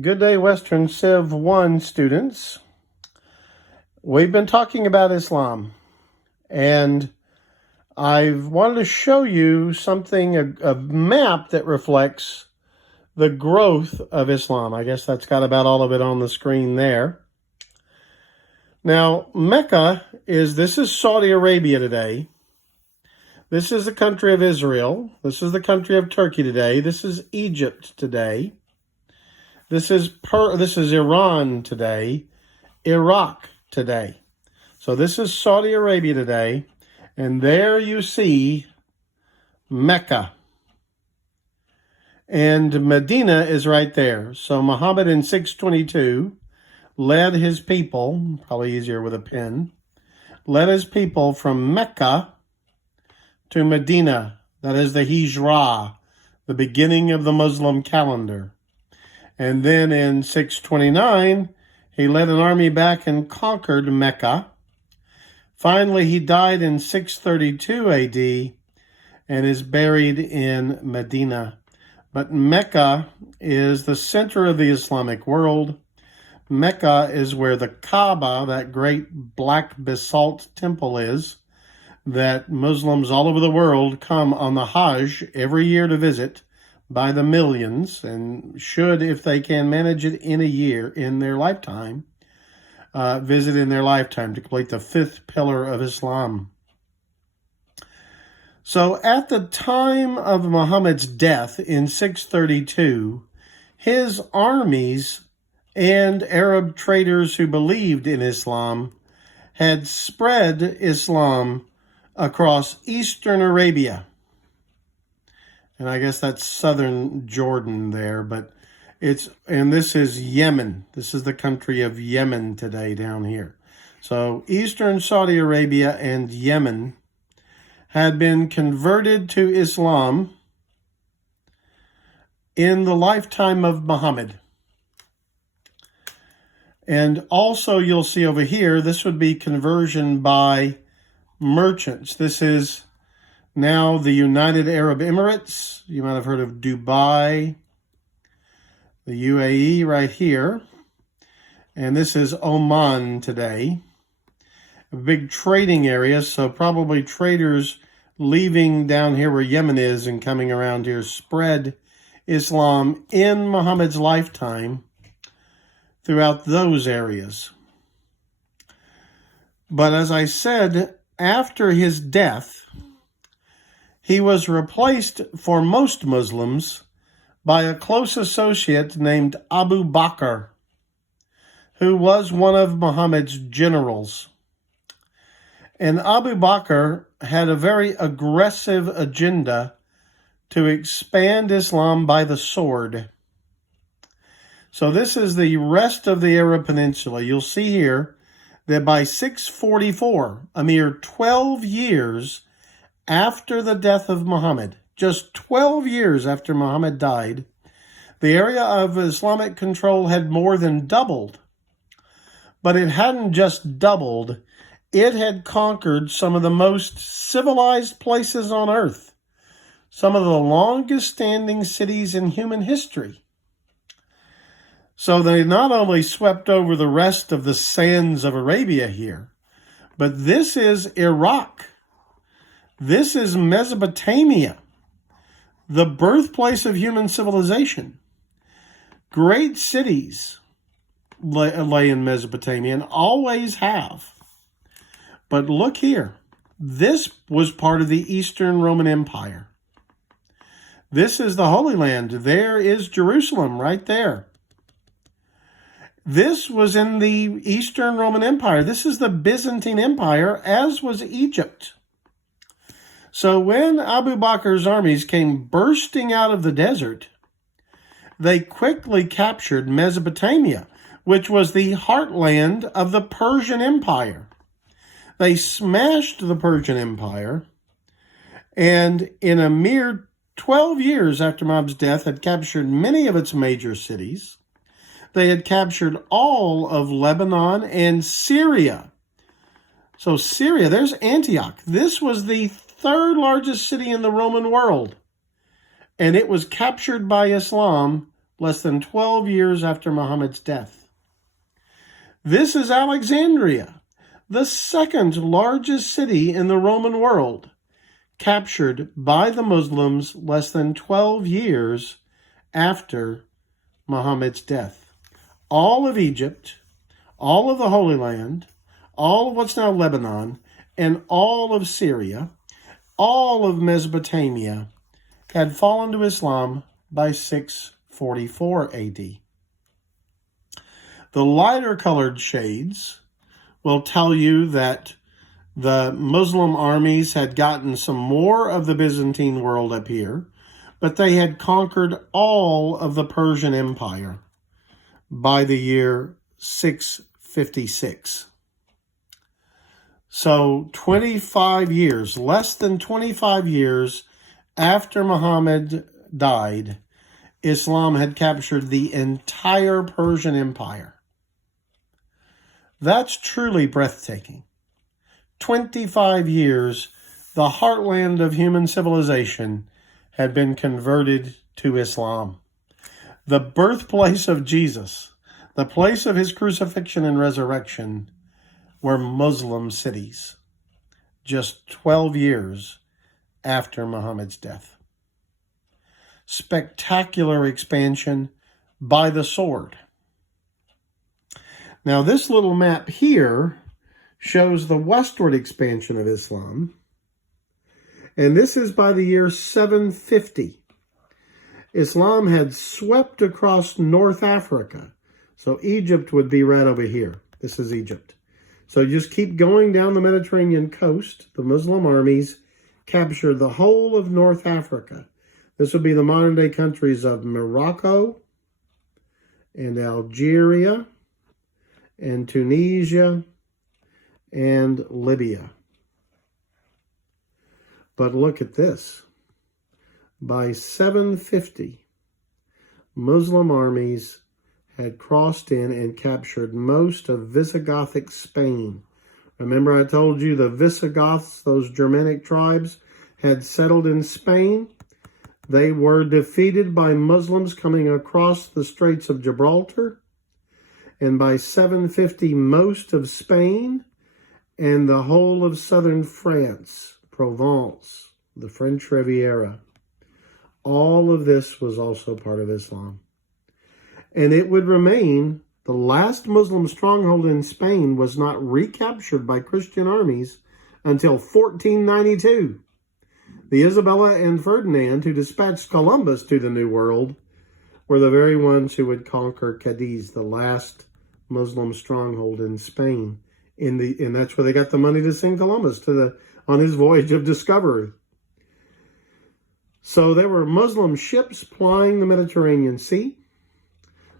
Good day, Western Civ 1 students. We've been talking about Islam, and I've wanted to show you something, a map that reflects the growth of Islam. I guess that's got about all of it on the screen there. Now, Mecca this is Saudi Arabia today. This is the country of Israel. This is the country of Turkey today. This is Egypt today. This is Iran today, Iraq today. So this is Saudi Arabia today, and there you see Mecca. And Medina is right there. So Muhammad in 622 led his people, probably easier with a pen, led his people from Mecca to Medina. That is the Hijrah, the beginning of the Muslim calendar. And then in 629, he led an army back and conquered Mecca. Finally, he died in 632 AD and is buried in Medina. But Mecca is the center of the Islamic world. Mecca is where the Kaaba, that great black basalt temple, is, that Muslims all over the world come on the Hajj every year to visit by the millions, and should, if they can manage it in a year, in their lifetime, visit in their lifetime to complete the fifth pillar of Islam. So at the time of Muhammad's death in 632, his armies and Arab traders who believed in Islam had spread Islam across eastern Arabia. And I guess that's southern Jordan there, but this is Yemen. This is the country of Yemen today down here. So eastern Saudi Arabia and Yemen had been converted to Islam in the lifetime of Muhammad. And also you'll see over here, this would be conversion by merchants. This is now the United Arab Emirates. You might have heard of Dubai, the UAE right here. And this is Oman today. A big trading area, so probably traders leaving down here where Yemen is and coming around here spread Islam in Muhammad's lifetime throughout those areas. But as I said, after his death, he was replaced for most Muslims by a close associate named Abu Bakr, who was one of Muhammad's generals. And Abu Bakr had a very aggressive agenda to expand Islam by the sword. So this is the rest of the Arab Peninsula. You'll see here that by 644, a mere 12 years after the death of Muhammad, just 12 years after Muhammad died, the area of Islamic control had more than doubled. But it hadn't just doubled, it had conquered some of the most civilized places on earth, some of the longest standing cities in human history. So they not only swept over the rest of the sands of Arabia here, but this is Iraq. This is Mesopotamia, the birthplace of human civilization. Great cities lay in Mesopotamia and always have. But look here. This was part of the Eastern Roman Empire. This is the Holy Land. There is Jerusalem right there. This was in the Eastern Roman Empire. This is the Byzantine Empire, as was Egypt. So when Abu Bakr's armies came bursting out of the desert, they quickly captured Mesopotamia, which was the heartland of the Persian Empire. They smashed the Persian Empire, and in a mere 12 years after Muhammad's death, had captured many of its major cities. They had captured all of Lebanon and Syria. So Syria, there's Antioch. This was the third largest city in the Roman world, and it was captured by Islam less than 12 years after Muhammad's death. This is Alexandria, the second largest city in the Roman world, captured by the Muslims less than 12 years after Muhammad's death. All of Egypt, all of the Holy Land, all of what's now Lebanon, and all of Syria, all of Mesopotamia, had fallen to Islam by 644 AD. The lighter colored shades will tell you that the Muslim armies had gotten some more of the Byzantine world up here, but they had conquered all of the Persian Empire by the year 656. So 25 years, less than 25 years after Muhammad died, Islam had captured the entire Persian Empire. That's truly breathtaking. 25 years, the heartland of human civilization had been converted to Islam. The birthplace of Jesus, the place of his crucifixion and resurrection, were Muslim cities, just 12 years after Muhammad's death. Spectacular expansion by the sword. Now, this little map here shows the westward expansion of Islam, and this is by the year 750. Islam had swept across North Africa, so Egypt would be right over here. This is Egypt. So just keep going down the Mediterranean coast. The Muslim armies captured the whole of North Africa. This would be the modern-day countries of Morocco and Algeria and Tunisia and Libya. But look at this. By 750, Muslim armies had crossed in and captured most of Visigothic Spain. Remember I told you the Visigoths, those Germanic tribes, had settled in Spain? They were defeated by Muslims coming across the Straits of Gibraltar. And by 750, most of Spain and the whole of southern France, Provence, the French Riviera, all of this was also part of Islam. And it would remain, the last Muslim stronghold in Spain was not recaptured by Christian armies until 1492. The Isabella and Ferdinand, who dispatched Columbus to the New World, were the very ones who would conquer Cadiz, the last Muslim stronghold in Spain. And that's where they got the money to send Columbus on his voyage of discovery. So there were Muslim ships plying the Mediterranean Sea.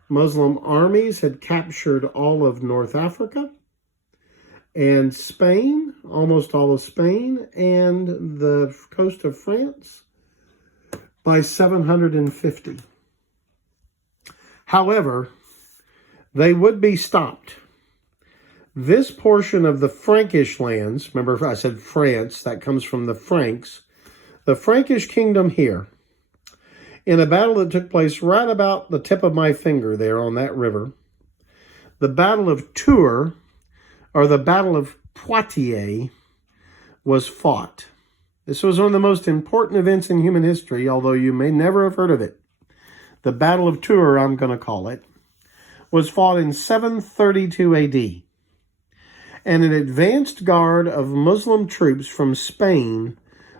Muslim armies had captured all of North Africa and Spain, almost all of Spain, and the coast of France by 750. However, they would be stopped. This portion of the Frankish lands, remember I said France, that comes from the Franks, the Frankish kingdom here, in a battle that took place right about the tip of my finger there on that river, the Battle of Tours, or the Battle of Poitiers, was fought. This was one of the most important events in human history, although you may never have heard of it. The Battle of Tours, I'm going to call it, was fought in 732 AD. And an advanced guard of Muslim troops from Spain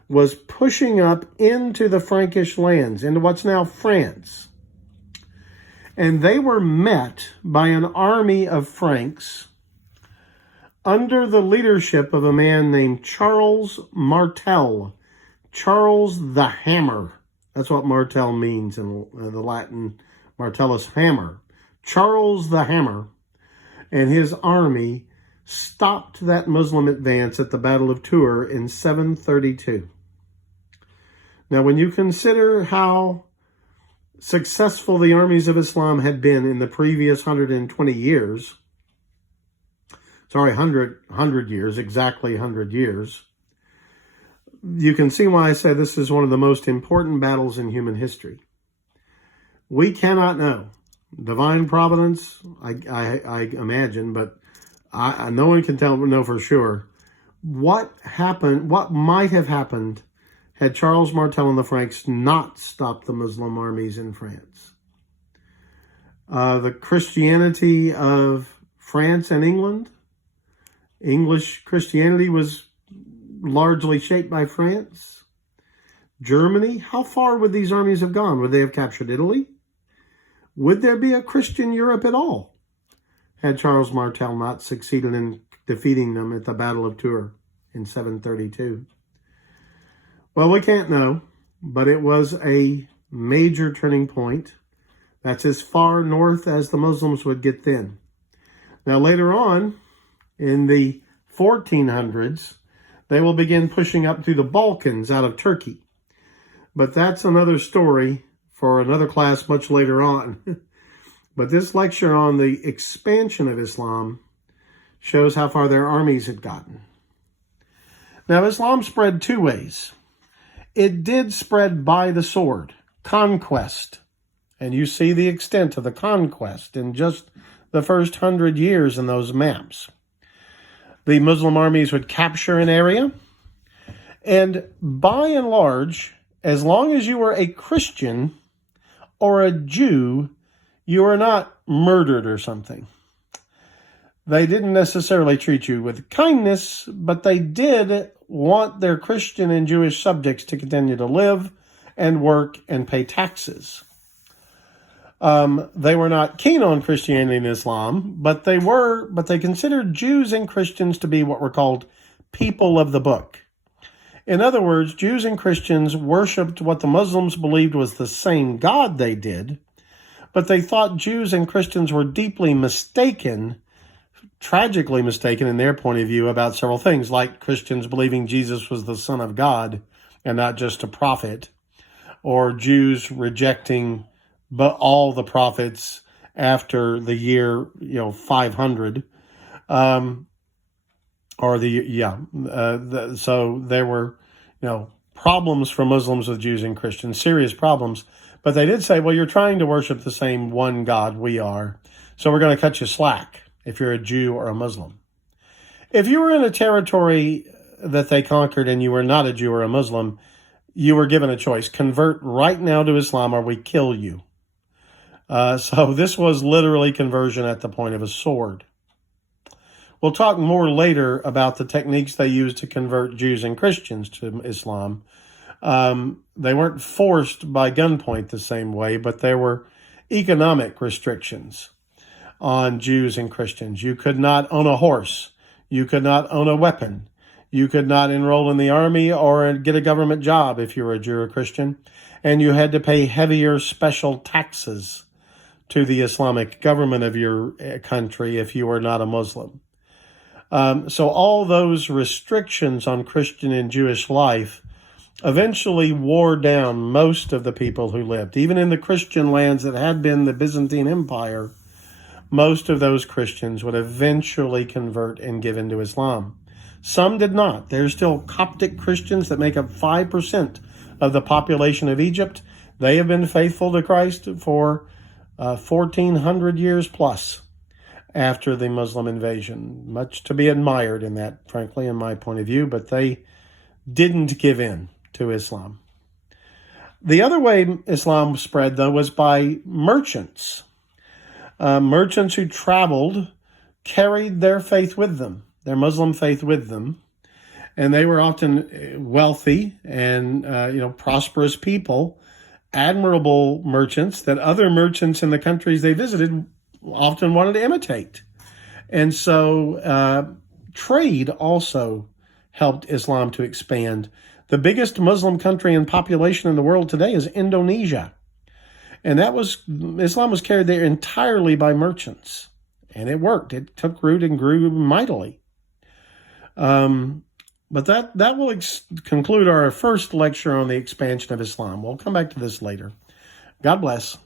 was pushing up into the Frankish lands, into what's now France. And they were met by an army of Franks under the leadership of a man named Charles Martel. Charles the Hammer. That's what Martel means in the Latin, Martellus hammer. Charles the Hammer and his army stopped that Muslim advance at the Battle of Tours in 732. Now, when you consider how successful the armies of Islam had been in the previous 120 years, 100 years, exactly 100 years, you can see why I say this is one of the most important battles in human history. We cannot know. Divine providence, I imagine, but no one can know for sure. What happened, what might have happened had Charles Martel and the Franks not stopped the Muslim armies in France? The Christianity of France and England, English Christianity was largely shaped by France. Germany, how far would these armies have gone? Would they have captured Italy? Would there be a Christian Europe at all had Charles Martel not succeeded in defeating them at the Battle of Tours in 732? Well, we can't know, but it was a major turning point. That's as far north as the Muslims would get then. Now, later on, in the 1400s, they will begin pushing up through the Balkans out of Turkey. But that's another story for another class much later on. But this lecture on the expansion of Islam shows how far their armies had gotten. Now, Islam spread two ways. It did spread by the sword, conquest. And you see the extent of the conquest in just the first 100 years in those maps. The Muslim armies would capture an area, and by and large, as long as you were a Christian or a Jew, you were not murdered or something. They didn't necessarily treat you with kindness, but they did want their Christian and Jewish subjects to continue to live and work and pay taxes. They were not keen on Christianity and Islam, but they considered Jews and Christians to be what were called people of the book. In other words, Jews and Christians worshipped what the Muslims believed was the same God they did, but they thought Jews and Christians were deeply mistaken, tragically mistaken in their point of view about several things, like Christians believing Jesus was the Son of God and not just a prophet, or Jews rejecting all the prophets after the year 500. So there were, problems for Muslims with Jews and Christians, serious problems. But they did say, well, you're trying to worship the same one God we are, so we're going to cut you slack if you're a Jew or a Muslim. If you were in a territory that they conquered and you were not a Jew or a Muslim, you were given a choice. Convert right now to Islam or we kill you. So this was literally conversion at the point of a sword. We'll talk more later about the techniques they used to convert Jews and Christians to Islam. They weren't forced by gunpoint the same way, but there were economic restrictions on Jews and Christians. You could not own a horse. You could not own a weapon. You could not enroll in the army or get a government job if you were a Jew or Christian. And you had to pay heavier special taxes to the Islamic government of your country if you were not a Muslim. So all those restrictions on Christian and Jewish life eventually wore down most of the people who lived. Even in the Christian lands that had been the Byzantine Empire, most of those Christians would eventually convert and give into Islam. Some did not. There's still Coptic Christians that make up 5% of the population of Egypt. They have been faithful to Christ for 1,400 years plus after the Muslim invasion. Much to be admired in that, frankly, in my point of view, but they didn't give in to Islam. The other way Islam spread, though, was by merchants. Merchants who traveled carried their faith with them, their Muslim faith with them, and they were often wealthy and prosperous people, admirable merchants that other merchants in the countries they visited often wanted to imitate. And so trade also helped Islam to expand. The biggest Muslim country in population in the world today is Indonesia. And Islam was carried there entirely by merchants. And it worked. It took root and grew mightily. But that will conclude our first lecture on the expansion of Islam. We'll come back to this later. God bless.